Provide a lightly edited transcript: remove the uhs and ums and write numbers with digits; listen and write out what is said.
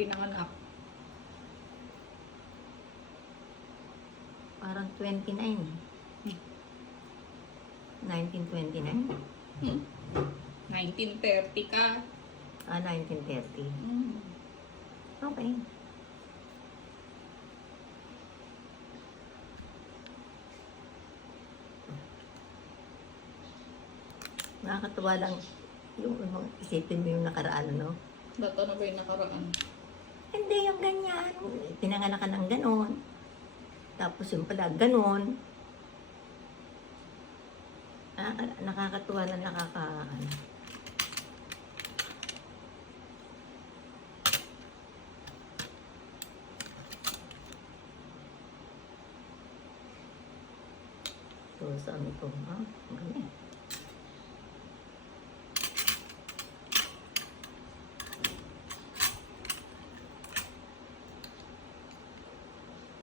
pinanganak? Parang 29. 1929? 1930 ka. 1930. Okay. Nakakatuwa lang yung isipin mo yung nakaraan, no? Bato na ba yung nakaraan? Hindi yung ganyan. Pinanganak ka ng ganon. Tapos yung pala ganon. Nakakatuwa na ano. So, saan ito? Ang galing.